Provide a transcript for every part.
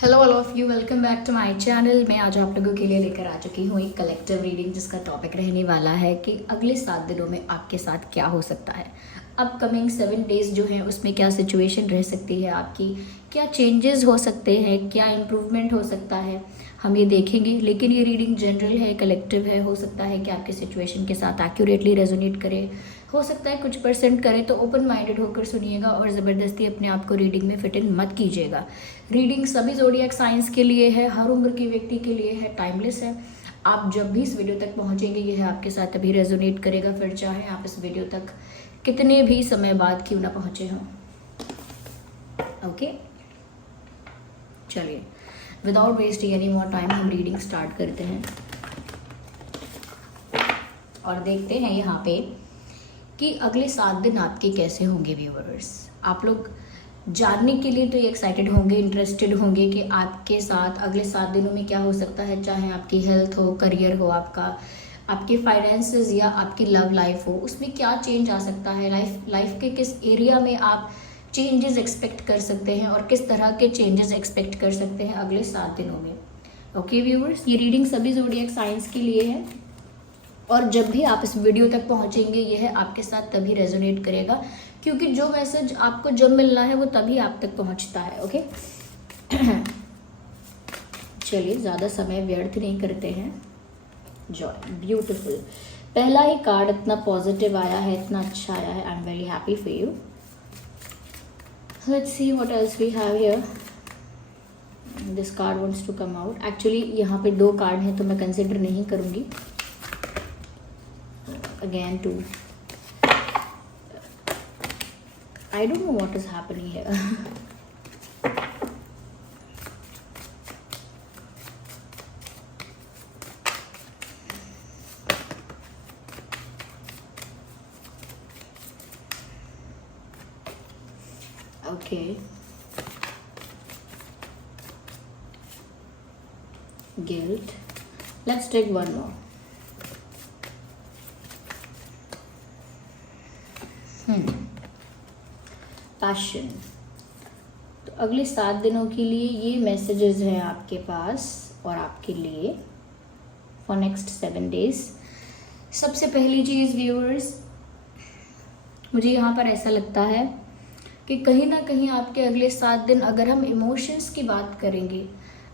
Hello all of you, welcome back to my channel. मैं आज आप लोगों के लिए लेकर आ चुकी हूँ एक कलेक्टिव रीडिंग जिसका टॉपिक रहने वाला है कि अगले 7 दिनों में आपके साथ क्या हो सकता है। अपकमिंग 7 डेज जो हैं उसमें क्या सिचुएशन रह सकती है आपकी, क्या चेंजेस हो सकते हैं, क्या इम्प्रूवमेंट हो सकता है, हम ये देखेंगे। लेकिन ये रीडिंग जनरल है, कलेक्टिव है, हो सकता है कि आपके सिचुएशन के साथ एक्यूरेटली रेजोनेट करे, हो सकता है कुछ परसेंट करे। तो ओपन माइंडेड होकर सुनिएगा और ज़बरदस्ती अपने आप को रीडिंग में फिट इन मत कीजिएगा। रीडिंग सभी ज़ोडिएक साइंस के लिए है, हर उम्र के व्यक्ति के लिए है, टाइमलेस है। आप जब भी इस वीडियो तक पहुंचेंगे यह आपके साथ अभी रेजोनेट करेगा, फिर चाहे आप इस वीडियो तक कितने भी समय बाद क्यों ना पहुंचे हों। ओके, चलिए without wasting any more time हम रीडिंग स्टार्ट करते हैं और देखते हैं यहाँ पे कि अगले 7 दिन आपके कैसे होंगे। व्यूअर्स, आप लोग जानने के लिए तो ये एक्साइटेड होंगे, इंटरेस्टेड होंगे कि आपके साथ अगले 7 दिनों में क्या हो सकता है। चाहे आपकी हेल्थ हो, करियर हो, आपके फाइनेंसेस या आपकी लव लाइफ हो, उसमें क्या चेंज आ सकता है। लाइफ के किस एरिया में आप चेंजेस एक्सपेक्ट कर सकते हैं और किस तरह के चेंजेस एक्सपेक्ट कर सकते हैं अगले 7 दिनों में। ओके व्यूअर्स, ये रीडिंग सभी ज़ोडिएक साइंस के लिए है और जब भी आप इस वीडियो तक पहुंचेंगे यह आपके साथ तभी रेजोनेट करेगा, क्योंकि जो मैसेज आपको जब मिलना है वो तभी आप तक पहुंचता है। ओके चलिए ज़्यादा समय व्यर्थ नहीं करते हैं। Joy, beautiful. पहला ही कार्ड इतना पॉजिटिव आया है, इतना अच्छा आया है। I am very happy for you. Let's see what else we have here. This card wants to come out. Actually यहाँ पे 2 कार्ड हैं तो मैं कंसिडर नहीं करूँगी। Again, 2. I don't know what is happening here. Okay. Guilt. Let's take one more. Passion. तो अगले 7 दिनों के लिए ये मैसेजेस हैं आपके पास और आपके लिए फॉर नेक्स्ट 7 डेज। सबसे पहली चीज़ व्यूअर्स, मुझे यहाँ पर ऐसा लगता है कि कहीं ना कहीं आपके अगले 7 दिन, अगर हम इमोशंस की बात करेंगे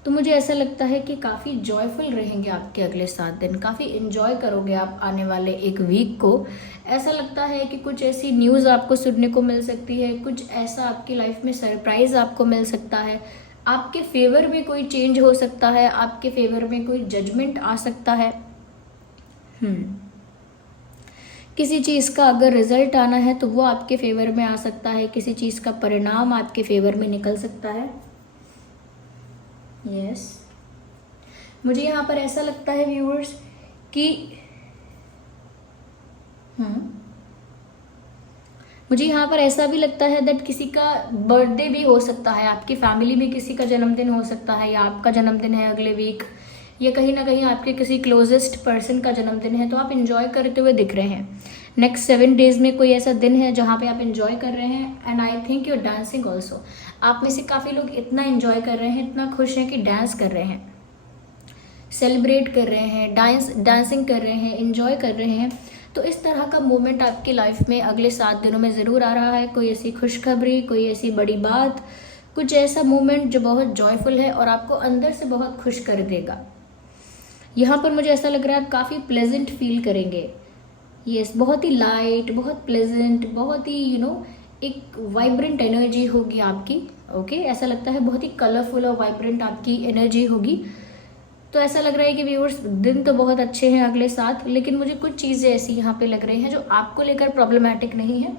तो मुझे ऐसा लगता है कि काफ़ी जॉयफुल रहेंगे आपके अगले 7 दिन। काफ़ी इन्जॉय करोगे आप आने वाले एक वीक को। ऐसा लगता है कि कुछ ऐसी न्यूज़ आपको सुनने को मिल सकती है, कुछ ऐसा आपकी लाइफ में सरप्राइज़ आपको मिल सकता है, आपके फेवर में कोई चेंज हो सकता है, आपके फेवर में कोई जजमेंट आ सकता है। किसी चीज़ का अगर रिजल्ट आना है तो वो आपके फेवर में आ सकता है, किसी चीज़ का परिणाम आपके फेवर में निकल सकता है। यस, मुझे यहाँ पर ऐसा लगता है व्यूअर्स कि मुझे यहाँ पर ऐसा भी लगता है दैट किसी का बर्थडे भी हो सकता है, आपकी फैमिली में किसी का जन्मदिन हो सकता है, या आपका जन्मदिन है अगले वीक, या कहीं ना कहीं आपके किसी क्लोजेस्ट पर्सन का जन्मदिन है। तो आप इंजॉय करते हुए दिख रहे हैं। नेक्स्ट 7 डेज में कोई ऐसा दिन है जहाँ पे आप इंजॉय कर रहे हैं। And I think your dancing also. आप में से काफ़ी लोग इतना इंजॉय कर रहे हैं, इतना खुश हैं कि डांस कर रहे हैं, सेलिब्रेट कर रहे हैं, डांसिंग कर रहे हैं, इंजॉय कर रहे हैं। तो इस तरह का मोमेंट आपकी लाइफ में अगले 7 दिनों में ज़रूर आ रहा है। कोई ऐसी खुशखबरी, कोई ऐसी बड़ी बात, कुछ ऐसा मोमेंट जो बहुत जॉयफुल है और आपको अंदर से बहुत खुश कर देगा। यहाँ पर मुझे ऐसा लग रहा है आप काफ़ी प्लेजेंट फील करेंगे। यस, बहुत ही लाइट, बहुत प्लेजेंट, बहुत ही एक वाइब्रेंट एनर्जी होगी आपकी। ओके, ऐसा लगता है बहुत ही कलरफुल और वाइब्रेंट आपकी एनर्जी होगी। तो ऐसा लग रहा है कि व्यूअर्स दिन तो बहुत अच्छे हैं अगले 7, लेकिन मुझे कुछ चीज़ें ऐसी यहाँ पे लग रही हैं जो आपको लेकर प्रॉब्लमैटिक नहीं है,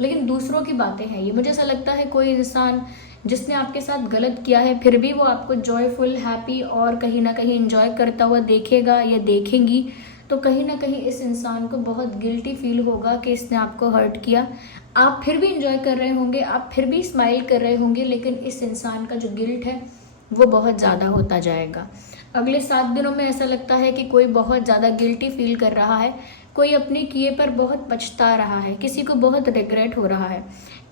लेकिन दूसरों की बातें हैं। ये मुझे ऐसा लगता है कोई इंसान जिसने आपके साथ गलत किया है फिर भी वो आपको जॉयफुल, हैप्पी और कहीं ना कहीं इंजॉय करता हुआ देखेगा या देखेंगी, तो कहीं ना कहीं इस इंसान को बहुत गिल्टी फील होगा कि इसने आपको हर्ट किया। आप फिर भी इंजॉय कर रहे होंगे, आप फिर भी स्माइल कर रहे होंगे, लेकिन इस इंसान का जो गिल्ट है वो बहुत ज़्यादा होता जाएगा। अगले 7 दिनों में ऐसा लगता है कि कोई बहुत ज़्यादा गिल्टी फील कर रहा है, कोई अपने किए पर बहुत पछता रहा है, किसी को बहुत रिग्रेट हो रहा है।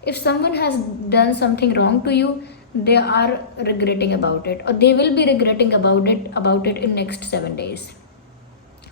If someone has done something wrong to you, they are regretting about it, और they will be regretting about it in next 7 days।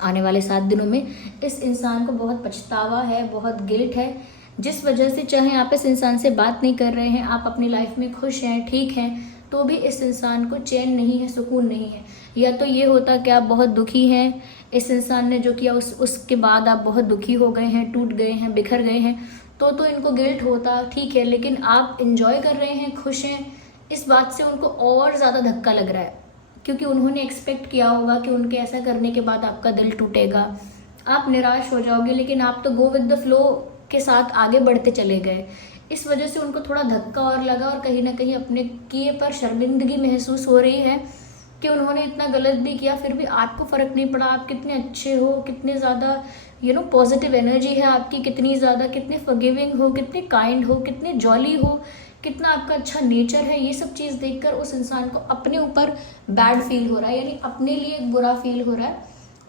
आने वाले 7 दिनों में इस इंसान को बहुत पछतावा है, बहुत गिल्ट है, जिस वजह से चाहे आप इस इंसान से बात नहीं कर रहे हैं, आप अपनी लाइफ में खुश हैं, ठीक हैं, तो भी इस इंसान को चैन नहीं है, सुकून नहीं है। या तो ये होता कि आप बहुत दुखी हैं, इस इंसान ने जो किया उसके बाद आप बहुत दुखी हो गए हैं, टूट गए हैं, बिखर गए हैं, तो इनको गिल्ट होता, ठीक है, लेकिन आप इंजॉय कर रहे हैं, खुश हैं, इस बात से उनको और ज़्यादा धक्का लग रहा है, क्योंकि उन्होंने एक्सपेक्ट किया होगा कि उनके ऐसा करने के बाद आपका दिल टूटेगा, आप निराश हो जाओगे, लेकिन आप तो गो विद द फ्लो के साथ आगे बढ़ते चले गए। इस वजह से उनको थोड़ा धक्का और लगा, और कहीं ना कहीं अपने किए पर शर्मिंदगी महसूस हो रही है कि उन्होंने इतना गलत भी किया, फिर भी आपको फ़र्क नहीं पड़ा। आप कितने अच्छे हो, कितने ज़्यादा पॉजिटिव एनर्जी है आपकी, कितनी ज़्यादा, कितने फॉरगिविंग हो, कितने काइंड हो, कितने जॉली हो, कितना आपका अच्छा नेचर है। ये सब चीज़ देखकर उस इंसान को अपने ऊपर बैड फील हो रहा है, यानी अपने लिए एक बुरा फील हो रहा है,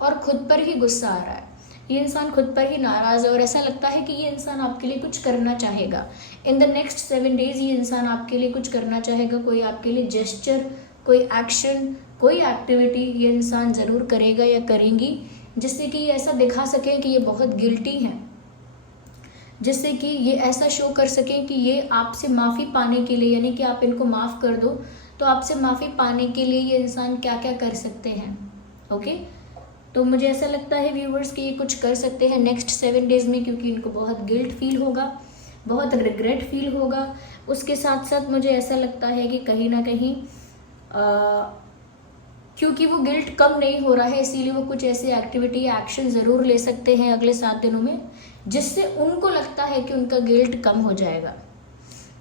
और खुद पर ही गुस्सा आ रहा है। ये इंसान खुद पर ही नाराज़ है, और ऐसा लगता है कि ये इंसान आपके लिए कुछ करना चाहेगा। इन द नेक्स्ट 7 days ये इंसान आपके लिए कुछ करना चाहेगा, कोई आपके लिए जेस्चर, कोई एक्शन, कोई एक्टिविटी ये इंसान ज़रूर करेगा या करेंगी, जिससे कि ये ऐसा दिखा सकें कि ये बहुत गिल्टी हैं, जिससे कि ये ऐसा शो कर सकें कि ये आपसे माफ़ी पाने के लिए, यानी कि आप इनको माफ़ कर दो, तो आपसे माफ़ी पाने के लिए ये इंसान क्या क्या कर सकते हैं। ओके, तो मुझे ऐसा लगता है व्यूवर्स कि ये कुछ कर सकते हैं नेक्स्ट 7 days में, क्योंकि इनको बहुत गिल्ट फील होगा, बहुत रिग्रेट फील होगा। उसके साथ साथ मुझे ऐसा लगता है कि कहीं ना कहीं क्योंकि वो गिल्ट कम नहीं हो रहा है, इसीलिए वो कुछ ऐसे एक्टिविटी या एक्शन ज़रूर ले सकते हैं अगले 7 दिनों में, जिससे उनको लगता है कि उनका गिल्ट कम हो जाएगा।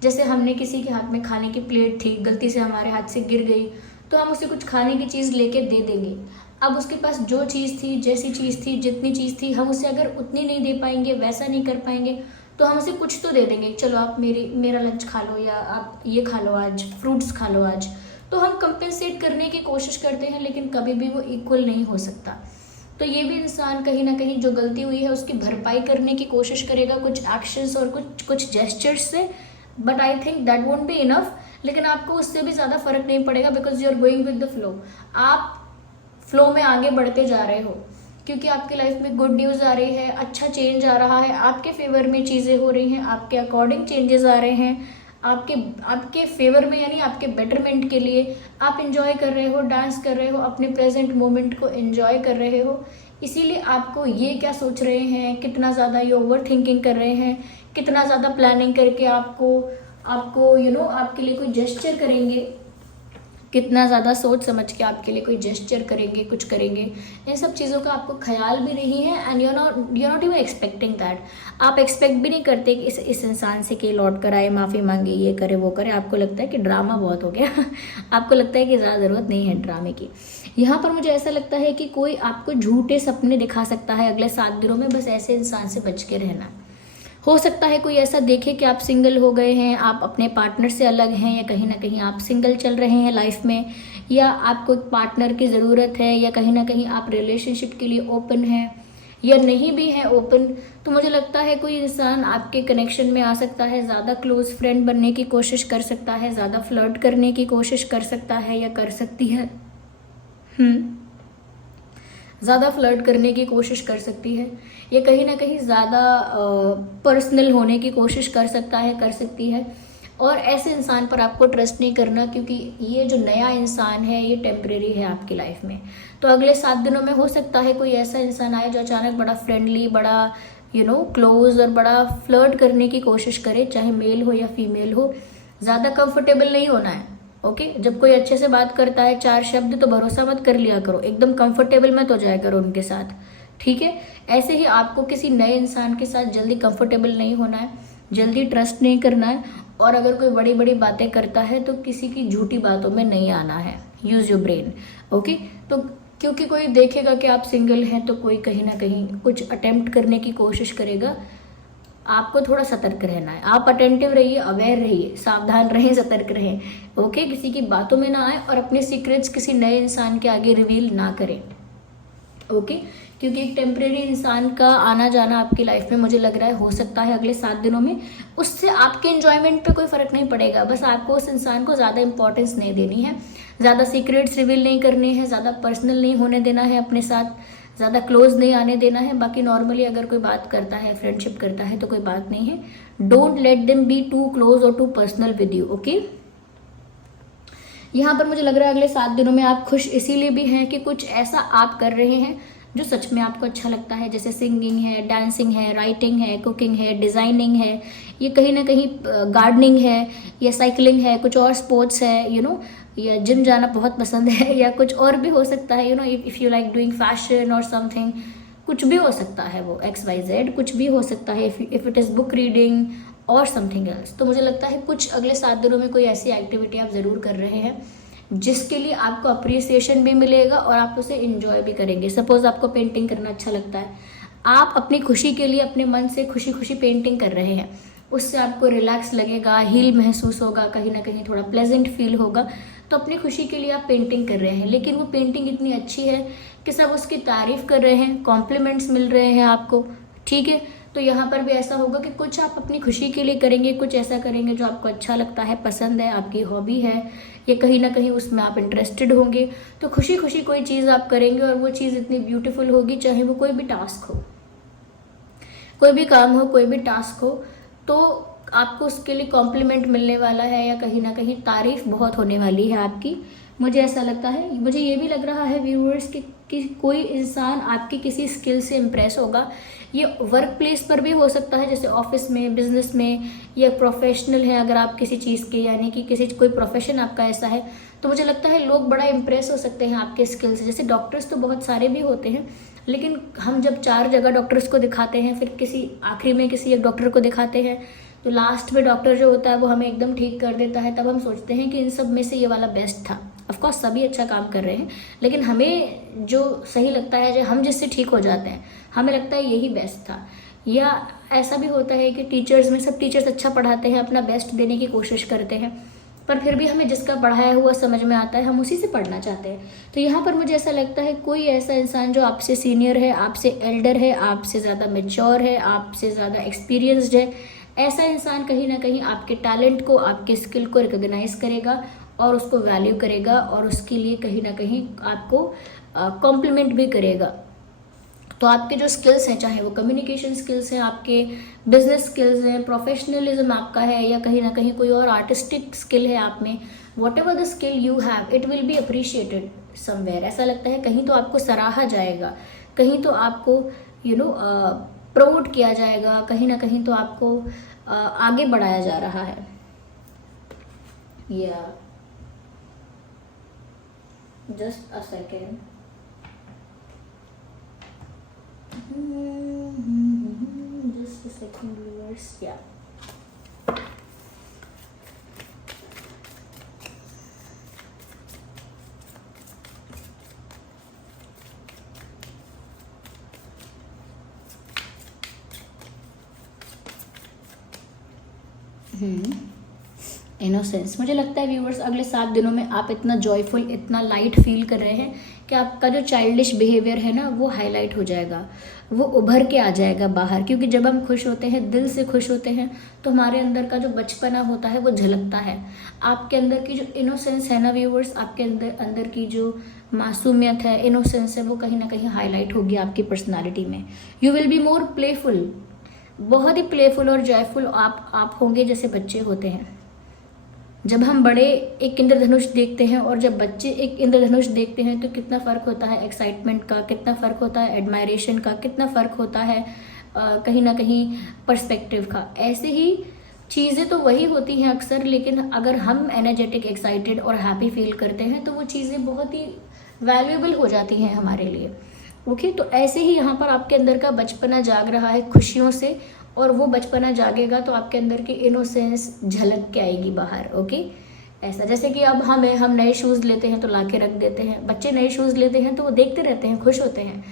जैसे हमने किसी के हाथ में खाने की प्लेट थी, गलती से हमारे हाथ से गिर गई, तो हम उसे कुछ खाने की चीज़ लेके दे देंगे। अब उसके पास जो चीज़ थी, जैसी चीज़ थी, जितनी चीज़ थी, हम उसे अगर उतनी नहीं दे पाएंगे, वैसा नहीं कर पाएंगे, तो हम उसे कुछ तो दे देंगे, चलो आप मेरा लंच खा लो, या आप ये खा लो आज, फ्रूट्स खा लो आज। तो हम कंपेंसेट करने की कोशिश करते हैं, लेकिन कभी भी वो इक्वल नहीं हो सकता। तो ये भी इंसान कहीं ना कहीं जो गलती हुई है उसकी भरपाई करने की कोशिश करेगा कुछ एक्शंस और कुछ जेस्चर्स से, but I think that won't be enough. लेकिन आपको उससे भी ज़्यादा फर्क नहीं पड़ेगा, because you are going with the flow. आप फ्लो में आगे बढ़ते जा रहे हो, क्योंकि आपकी लाइफ में गुड न्यूज़ आ रही है, अच्छा चेंज आ रहा है, आपके फेवर में चीज़ें हो रही हैं, आपके अकॉर्डिंग चेंजेस आ रहे हैं, आपके फेवर में, यानी आपके बेटरमेंट के लिए। आप इंजॉय कर रहे हो, डांस कर रहे हो, अपने प्रेजेंट मोमेंट को इंजॉय कर रहे हो। इसीलिए आपको ये क्या सोच रहे हैं, कितना ज़्यादा ये ओवर थिंकिंग कर रहे हैं, कितना ज़्यादा प्लानिंग करके आपको आपके लिए कोई जेस्चर करेंगे, कितना ज़्यादा सोच समझ के आपके लिए कोई जेस्चर करेंगे, कुछ करेंगे, इन सब चीज़ों का आपको ख्याल भी नहीं है। And you not even expecting that. आप एक्सपेक्ट भी नहीं करते कि इस इंसान से कि लौट कर आए, माफ़ी मांगे, ये करे वो करे। आपको लगता है कि ड्रामा बहुत हो गया आपको लगता है कि ज़्यादा ज़रूरत नहीं है ड्रामे की। यहाँ पर मुझे ऐसा लगता है कि कोई आपको झूठे सपने दिखा सकता है अगले 7 दिनों में, बस ऐसे इंसान से बच के रहना। हो सकता है कोई ऐसा देखे कि आप सिंगल हो गए हैं, आप अपने पार्टनर से अलग हैं, या कहीं ना कहीं आप सिंगल चल रहे हैं लाइफ में, या आपको एक पार्टनर की ज़रूरत है, या कहीं ना कहीं आप रिलेशनशिप के लिए ओपन हैं या नहीं भी है ओपन। तो मुझे लगता है कोई इंसान आपके कनेक्शन में आ सकता है, ज़्यादा क्लोज फ्रेंड बनने की कोशिश कर सकता है, ज़्यादा फ्लर्ट करने की कोशिश कर सकता है या कर सकती है, ज़्यादा फ्लर्ट करने की कोशिश कर सकती है, या कहीं ना कहीं ज़्यादा पर्सनल होने की कोशिश कर सकता है, कर सकती है। और ऐसे इंसान पर आपको ट्रस्ट नहीं करना, क्योंकि ये जो नया इंसान है ये टेम्परेरी है आपकी लाइफ में। तो अगले 7 दिनों में हो सकता है कोई ऐसा इंसान आए जो अचानक बड़ा फ्रेंडली, बड़ा क्लोज और बड़ा फ्लर्ट करने की कोशिश करे, चाहे मेल हो या फीमेल हो। ज़्यादा कंफर्टेबल नहीं होना है। ओके, जब कोई अच्छे से बात करता है 4 शब्द, तो भरोसा मत कर लिया करो, एकदम कंफर्टेबल मत हो जाया करो उनके साथ, ठीक है। ऐसे ही आपको किसी नए इंसान के साथ जल्दी कंफर्टेबल नहीं होना है, जल्दी ट्रस्ट नहीं करना है, और अगर कोई बड़ी बड़ी बातें करता है तो किसी की झूठी बातों में नहीं आना है। Use your brain. ओके, तो क्योंकि कोई देखेगा कि आप सिंगल हैं, तो कोई कहीं ना कहीं कुछ अटेम्प्ट करने की कोशिश करेगा। आपको थोड़ा सतर्क रहना है। आप अटेंटिव रहिए, अवेयर रहिए, सावधान रहें, सतर्क रहें। ओके, किसी की बातों में ना आए और अपने सीक्रेट्स किसी नए इंसान के आगे रिवील ना करें। ओके, क्योंकि एक टेम्परेरी इंसान का आना जाना आपकी लाइफ में मुझे लग रहा है हो सकता है अगले 7 दिनों में, उससे आपके एंजॉयमेंट पे कोई फ़र्क नहीं पड़ेगा। बस आपको उस इंसान को ज़्यादा इंपॉर्टेंस नहीं देनी है, ज़्यादा सीक्रेट्स रिवील नहीं करने हैं, ज़्यादा पर्सनल नहीं होने देना है अपने साथ, ज़्यादा क्लोज नहीं आने देना है। बाकी नॉर्मली अगर कोई बात करता है, फ्रेंडशिप करता है तो कोई बात नहीं है। Don't let them be too close और too personal with you, okay. यहाँ पर मुझे लग रहा है अगले 7 दिनों में आप खुश इसीलिए भी हैं कि कुछ ऐसा आप कर रहे हैं जो सच में आपको अच्छा लगता है, जैसे सिंगिंग है, डांसिंग है, राइटिंग है, कुकिंग है, डिज़ाइनिंग है, ये कहीं ना कहीं गार्डनिंग है, या साइकिलिंग है, कुछ और स्पोर्ट्स है, या जिम जाना बहुत पसंद है, या कुछ और भी हो सकता है, if you like doing fashion और समथिंग, कुछ भी हो सकता है, वो XYZ कुछ भी हो सकता है, if it is book reading और समथिंग एल्स। तो मुझे लगता है कुछ अगले 7 दिनों में कोई ऐसी एक्टिविटी आप ज़रूर कर रहे हैं जिसके लिए आपको अप्रिसिएशन भी मिलेगा और आप उसे इंजॉय भी करेंगे। सपोज आपको पेंटिंग करना अच्छा लगता है, आप अपनी खुशी के लिए अपने मन से खुशी खुशी पेंटिंग कर रहे हैं, उससे आपको रिलैक्स लगेगा, हील महसूस होगा, कहीं ना कहीं थोड़ा प्लेजेंट फील होगा। तो अपनी खुशी के लिए आप पेंटिंग कर रहे हैं, लेकिन वो पेंटिंग इतनी अच्छी है कि सब उसकी तारीफ कर रहे हैं, कॉम्प्लीमेंट्स मिल रहे हैं आपको, ठीक है। तो यहाँ पर भी ऐसा होगा कि कुछ आप अपनी खुशी के लिए करेंगे, कुछ ऐसा करेंगे जो आपको अच्छा लगता है, पसंद है, आपकी हॉबी है, या कहीं ना कहीं उसमें आप इंटरेस्टेड होंगे। तो खुशी खुशी कोई चीज़ आप करेंगे और वो चीज़ इतनी ब्यूटीफुल होगी, चाहे वो कोई भी टास्क हो, कोई भी काम हो, कोई भी टास्क हो, तो आपको उसके लिए कॉम्प्लीमेंट मिलने वाला है, या कहीं ना कहीं तारीफ बहुत होने वाली है आपकी। मुझे ऐसा लगता है, मुझे ये भी लग रहा है व्यूअर्स कि कोई इंसान आपकी किसी स्किल से इम्प्रेस होगा। ये वर्क प्लेस पर भी हो सकता है, जैसे ऑफिस में, बिजनेस में, या प्रोफेशनल है अगर आप किसी चीज़ के, यानी कि कोई प्रोफेशन आपका ऐसा है, तो मुझे लगता है लोग बड़ा इम्प्रेस हो सकते हैं आपके स्किल से। जैसे डॉक्टर्स तो बहुत सारे भी होते हैं, लेकिन हम जब 4 जगह डॉक्टर्स को दिखाते हैं, फिर किसी आखिरी में किसी एक डॉक्टर को दिखाते हैं, तो लास्ट में डॉक्टर जो होता है वो हमें एकदम ठीक कर देता है, तब हम सोचते हैं कि इन सब में से ये वाला बेस्ट था। ऑफकोर्स सभी अच्छा काम कर रहे हैं, लेकिन हमें जो सही लगता है, जो हम जिससे ठीक हो जाते हैं, हमें लगता है यही बेस्ट था। या ऐसा भी होता है कि टीचर्स में सब टीचर्स अच्छा पढ़ाते हैं, अपना बेस्ट देने की कोशिश करते हैं, पर फिर भी हमें जिसका पढ़ाया हुआ समझ में आता है, हम उसी से पढ़ना चाहते हैं। तो यहाँ पर मुझे ऐसा लगता है कोई ऐसा इंसान जो आपसे सीनियर है, आपसे एल्डर है, आपसे ज़्यादा मेच्योर है, आपसे ज़्यादा एक्सपीरियंस्ड है, ऐसा इंसान कहीं ना कहीं आपके टैलेंट को, आपके स्किल को रिकॉग्नाइज करेगा और उसको वैल्यू करेगा, और उसके लिए कहीं ना कहीं आपको कॉम्प्लीमेंट भी करेगा। तो आपके जो स्किल्स हैं, चाहे वो कम्युनिकेशन स्किल्स हैं, आपके बिजनेस स्किल्स हैं, प्रोफेशनलिज्म आपका है, या कहीं ना कहीं कोई और आर्टिस्टिक स्किल है आप में, what ever the skill you have, it will be appreciated somewhere. ऐसा लगता है कहीं तो आपको सराहा जाएगा, कहीं तो आपको प्रमोट किया जाएगा, कहीं ना कहीं तो आपको आगे बढ़ाया जा रहा है। या just a second, just a second viewers, yeah. Innocence, मुझे लगता है व्यूवर्स अगले 7 दिनों में आप इतना जॉयफुल, इतना लाइट फील कर रहे हैं कि आपका जो चाइल्डिश बिहेवियर है ना, वो हाईलाइट हो जाएगा, वो उभर के आ जाएगा बाहर। क्योंकि जब हम खुश होते हैं, दिल से खुश होते हैं, तो हमारे अंदर का जो बचपना होता है वो झलकता है। आपके अंदर की जो इनोसेंस है ना व्यूवर्स, आपके अंदर की जो मासूमियत है, इनोसेंस है, वो कहीं ना कहीं हाईलाइट होगी आपकी पर्सनालिटी में। You will be more playful, बहुत ही प्लेफुल और जॉयफुल आप होंगे, जैसे बच्चे होते हैं। जब हम बड़े एक इंद्रधनुष देखते हैं और जब बच्चे एक इंद्रधनुष देखते हैं, तो कितना फ़र्क होता है एक्साइटमेंट का, कितना फ़र्क होता है एडमायरेशन का, कितना फ़र्क होता है कहीं ना कहीं पर्सपेक्टिव का। ऐसे ही चीज़ें तो वही होती हैं अक्सर, लेकिन अगर हम एनर्जेटिक, एक्साइटेड और हैप्पी फील करते हैं, तो वो चीज़ें बहुत ही वैल्यूएबल हो जाती हैं हमारे लिए। ओके, तो ऐसे ही यहाँ पर आपके अंदर का बचपना जाग रहा है खुशियों से, और वो बचपना जागेगा तो आपके अंदर की इनोसेंस झलक के आएगी बाहर। ओके, ऐसा जैसे कि अब हम नए शूज़ लेते हैं तो ला के रख देते हैं, बच्चे नए शूज़ लेते हैं तो वो देखते रहते हैं, खुश होते हैं।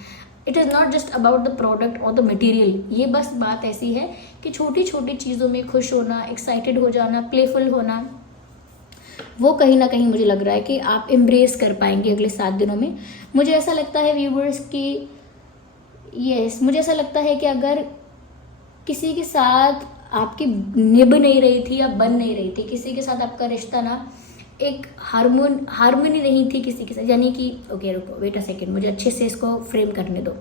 It is not just about the product और द मटेरियल, ये बस बात ऐसी है कि छोटी छोटी चीज़ों में खुश होना, एक्साइटेड हो जाना, प्लेफुल होना, वो कहीं ना कहीं मुझे लग रहा है कि आप एम्ब्रेस कर पाएंगे अगले 7 दिनों में। मुझे ऐसा लगता है व्यूवर्स कि यस, मुझे ऐसा लगता है कि अगर किसी के साथ आपकी निभ नहीं रही थी या बन नहीं रही थी, किसी के साथ आपका रिश्ता ना एक हारमोनी नहीं थी किसी के साथ, यानी कि ओके रुको वेट अ सेकेंड, मुझे अच्छे से इसको फ्रेम करने दो।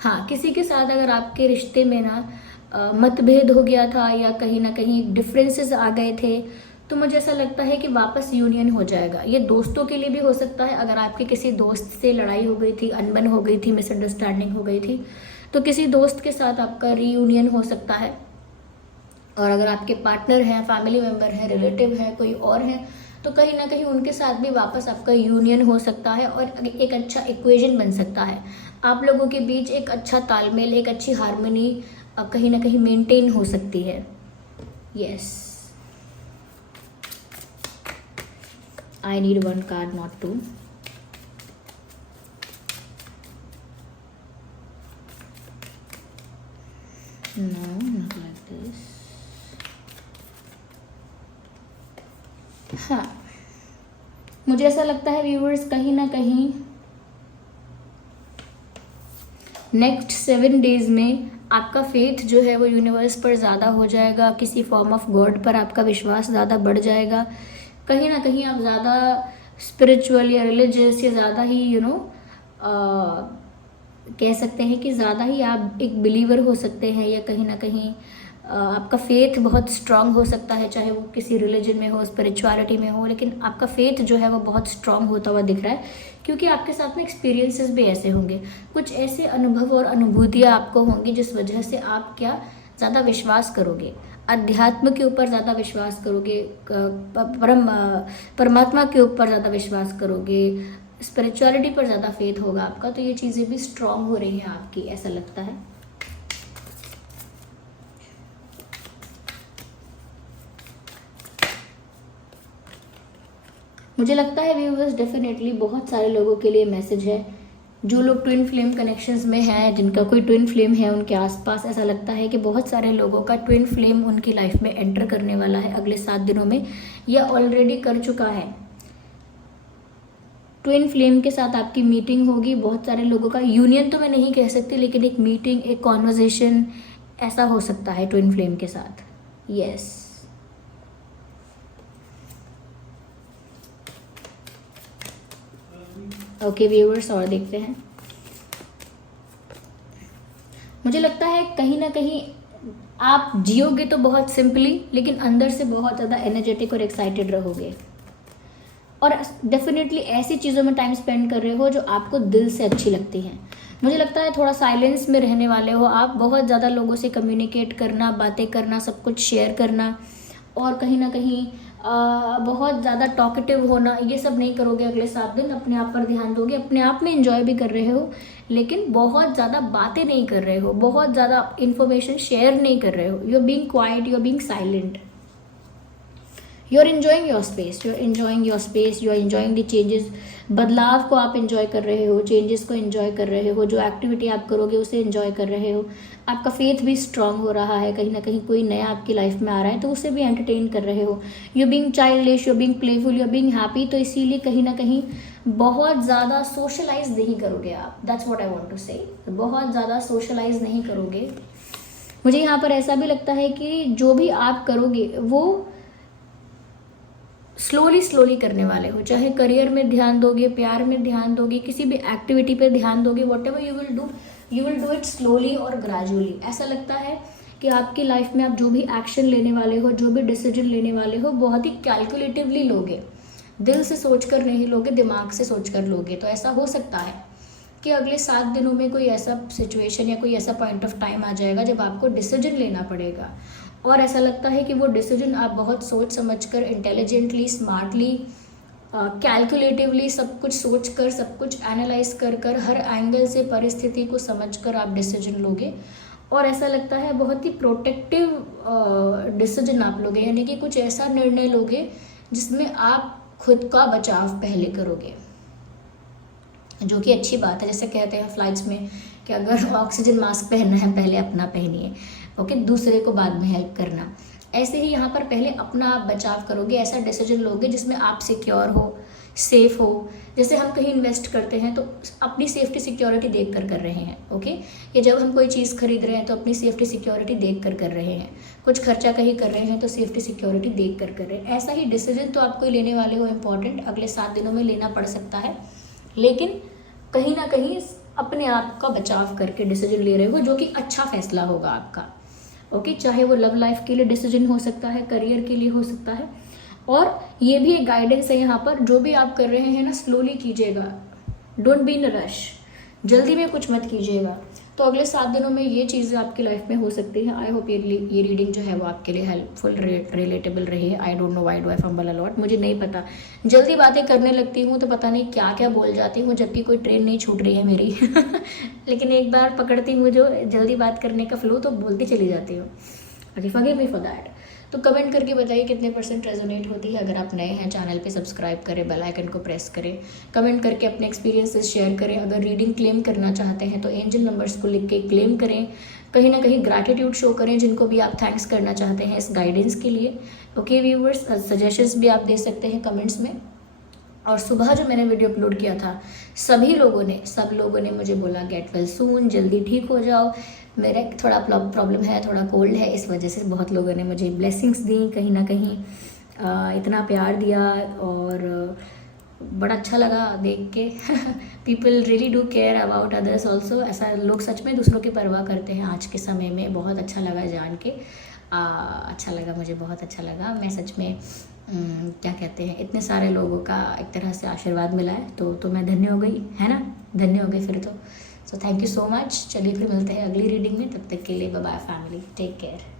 हाँ, किसी के साथ अगर आपके रिश्ते में ना मतभेद हो गया था या कहीं ना कहीं डिफरेंसेस आ गए थे, तो मुझे ऐसा लगता है कि वापस यूनियन हो जाएगा। ये दोस्तों के लिए भी हो सकता है, अगर आपके किसी दोस्त से लड़ाई हो गई थी, अनबन हो गई थी, मिसअंडरस्टैंडिंग हो गई थी, तो किसी दोस्त के साथ आपका रीयूनियन हो सकता है। और अगर आपके पार्टनर हैं, फैमिली मेम्बर हैं, रिलेटिव हैं, कोई और हैं, तो कहीं ना कहीं उनके साथ भी वापस आपका यूनियन हो सकता है और एक अच्छा इक्वेशन बन सकता है। आप लोगों के बीच एक अच्छा तालमेल, एक अच्छी हारमोनी कहीं ना कहीं मेंटेन हो सकती है। Yes, I need one card not two. No, not like this. हाँ, मुझे ऐसा लगता है व्यूअर्स, कहीं ना कहीं नेक्स्ट 7 डेज में आपका फेथ जो है वो यूनिवर्स पर ज़्यादा हो जाएगा, किसी फॉर्म ऑफ गॉड पर आपका विश्वास ज़्यादा बढ़ जाएगा। कहीं ना कहीं आप ज़्यादा स्पिरिचुअल या रिलीजियस या ज़्यादा ही कह सकते हैं कि ज़्यादा ही आप एक बिलीवर हो सकते हैं, या कहीं ना कहीं आपका फेथ बहुत स्ट्रांग हो सकता है, चाहे वो किसी रिलीजन में हो, स्पिरिचुअलिटी में हो, लेकिन आपका फेथ जो है वो बहुत स्ट्रांग होता हुआ दिख रहा है, क्योंकि आपके साथ में एक्सपीरियंसेस भी ऐसे होंगे, कुछ ऐसे अनुभव और अनुभूतियाँ आपको होंगी जिस वजह से आप क्या ज़्यादा विश्वास करोगे, अध्यात्म के ऊपर ज़्यादा विश्वास करोगे, परमात्मा के ऊपर ज़्यादा विश्वास करोगे, स्पिरिचुअलिटी पर ज़्यादा फेथ होगा आपका। तो ये चीज़ें भी स्ट्रांग हो रही हैं आपकी, ऐसा लगता है। मुझे लगता है व्यूअर्स, डेफिनेटली बहुत सारे लोगों के लिए मैसेज है, जो लोग ट्विन फ्लेम कनेक्शंस में हैं, जिनका कोई ट्विन फ्लेम है उनके आसपास, ऐसा लगता है कि बहुत सारे लोगों का ट्विन फ्लेम उनकी लाइफ में एंटर करने वाला है अगले 7 दिनों में, या ऑलरेडी कर चुका है। ट्विन फ्लेम के साथ आपकी मीटिंग होगी, बहुत सारे लोगों का यूनियन तो मैं नहीं कह सकती, लेकिन एक मीटिंग, एक कॉन्वर्जेशन ऐसा हो सकता है ट्विन फ्लेम के साथ। यस, ओके व्यूअर्स, और देखते हैं। मुझे लगता है कहीं ना कहीं आप जियोगे तो बहुत सिंपली, लेकिन अंदर से बहुत ज़्यादा एनर्जेटिक और एक्साइटेड रहोगे, और डेफिनेटली ऐसी चीज़ों में टाइम स्पेंड कर रहे हो जो आपको दिल से अच्छी लगती हैं। मुझे लगता है थोड़ा साइलेंस में रहने वाले हो आप, बहुत ज़्यादा लोगों से कम्युनिकेट करना, बातें करना, सब कुछ शेयर करना, और कहीं ना कहीं बहुत ज़्यादा टॉकेटिव होना, ये सब नहीं करोगे अगले 7 दिन। अपने आप पर ध्यान दोगे, अपने आप में एंजॉय भी कर रहे हो, लेकिन बहुत ज़्यादा बातें नहीं कर रहे हो, बहुत ज़्यादा इन्फॉर्मेशन शेयर नहीं कर रहे हो। You are being quiet, you are being silent, you are enjoying your space, you are enjoying your space, you are enjoying the changes. बदलाव को आप एंजॉय कर रहे हो, चेंजेस को एंजॉय कर रहे हो, जो एक्टिविटी आप करोगे उसे एंजॉय कर रहे हो। आपका फेथ भी स्ट्रांग हो रहा है, कहीं ना कहीं कोई नया आपकी लाइफ में आ रहा है तो उसे भी एंटरटेन कर रहे हो। You being childish, you being playful, you being happy. तो इसीलिए कहीं ना कहीं बहुत ज़्यादा सोशलाइज नहीं करोगे आप, that's what I want to say. बहुत ज़्यादा सोशलाइज नहीं करोगे। मुझे यहाँ पर ऐसा भी लगता है कि जो भी आप करोगे वो स्लोली करने वाले हो, चाहे करियर में ध्यान दोगे, प्यार में ध्यान दोगे, किसी भी एक्टिविटी पे ध्यान दोगे, what ever you will do it slowly और ग्रेजुअली। ऐसा लगता है कि आपकी लाइफ में आप जो भी एक्शन लेने वाले हो, जो भी डिसीजन लेने वाले हो, बहुत ही कैलकुलेटिवली लोगे, दिल से सोच कर नहीं लोगे, दिमाग से सोच कर लोगे। तो ऐसा हो सकता है कि अगले 7 दिनों में कोई ऐसा सिचुएशन या कोई ऐसा पॉइंट ऑफ टाइम आ जाएगा जब आपको डिसीजन लेना पड़ेगा, और ऐसा लगता है कि वो डिसीजन आप बहुत सोच समझकर, इंटेलिजेंटली, स्मार्टली, कैलकुलेटिवली सब कुछ सोच कर, सब कुछ एनालाइज कर हर एंगल से परिस्थिति को समझकर आप डिसीजन लोगे। और ऐसा लगता है बहुत ही प्रोटेक्टिव डिसीजन आप लोगे, यानी कि कुछ ऐसा निर्णय लोगे जिसमें आप खुद का बचाव पहले करोगे, जो कि अच्छी बात है। जैसे कहते हैं फ्लाइट्स में कि अगर ऑक्सीजन मास्क पहनना है पहले अपना पहनिए, ओके, दूसरे को बाद में हेल्प करना। ऐसे ही यहाँ पर पहले अपना आप बचाव करोगे, ऐसा डिसीजन लोगे जिसमें आप सिक्योर हो, सेफ हो। जैसे हम कहीं इन्वेस्ट करते हैं तो अपनी सेफ्टी सिक्योरिटी देख कर रहे हैं, ओके। या जब हम कोई चीज़ खरीद रहे हैं तो अपनी सेफ्टी सिक्योरिटी देख कर रहे हैं। कुछ खर्चा कहीं कर रहे हैं तो सेफ्टी सिक्योरिटी देख कर रहे हैं। ऐसा ही डिसीजन तो आपको लेने वाले हो इम्पॉर्टेंट, अगले 7 दिनों में लेना पड़ सकता है, लेकिन कहीं ना कहीं अपने आप का बचाव करके डिसीजन ले रहे हो, जो कि अच्छा फैसला होगा आपका, ओके। चाहे वो लव लाइफ के लिए डिसीजन हो सकता है, करियर के लिए हो सकता है। और ये भी एक गाइडेंस है यहाँ पर, जो भी आप कर रहे हैं ना स्लोली कीजिएगा, डोंट बी इन रश, जल्दी में कुछ मत कीजिएगा। तो अगले 7 दिनों में ये चीज़ें आपकी लाइफ में हो सकती हैं। आई होप ये रीडिंग जो है वो आपके लिए हेल्पफुल रिलेटेबल रही है। I don't know why do I fumble a lot, मुझे नहीं पता, जल्दी बातें करने लगती हूँ तो पता नहीं क्या क्या बोल जाती हूँ, जबकि कोई ट्रेन नहीं छूट रही है मेरी लेकिन एक बार पकड़ती हूँ जो जल्दी बात करने का फ्लो, तो बोलती चली जाती हूँ। Okay, forgive me for that. तो कमेंट करके बताइए कितने % रेजोनेट होती है। अगर आप नए हैं चैनल पे सब्सक्राइब करें, बेल आइकन को प्रेस करें, कमेंट करके अपने एक्सपीरियंसेस शेयर करें। अगर रीडिंग क्लेम करना चाहते हैं तो एंजल नंबर्स को लिख के क्लेम करें, कहीं ना कहीं ग्रैटिट्यूड शो करें जिनको भी आप थैंक्स करना चाहते हैं इस गाइडेंस के लिए, ओके व्यूवर्स। सजेशंस भी आप दे सकते हैं कमेंट्स में। और सुबह जो मैंने वीडियो अपलोड किया था, सब लोगों ने मुझे बोला गेट वेल सून, जल्दी ठीक हो जाओ। मेरा थोड़ा प्रॉब्लम है, थोड़ा कोल्ड है, इस वजह से बहुत लोगों ने मुझे ब्लेसिंग्स दी, कहीं ना कहीं इतना प्यार दिया और बड़ा अच्छा लगा देख के people really do care about others also. ऐसा लोग सच में दूसरों की परवाह करते हैं आज के समय में, बहुत अच्छा लगा जान के। अच्छा लगा, मुझे बहुत अच्छा लगा। मैं सच में क्या कहते हैं, इतने सारे लोगों का एक तरह से आशीर्वाद मिला है तो मैं धन्य हो गई, है ना, धन्य हो गई फिर तो। So thank you so much. चलिए फिर मिलते हैं अगली रीडिंग में, तब तक के लिए bye bye family, take care.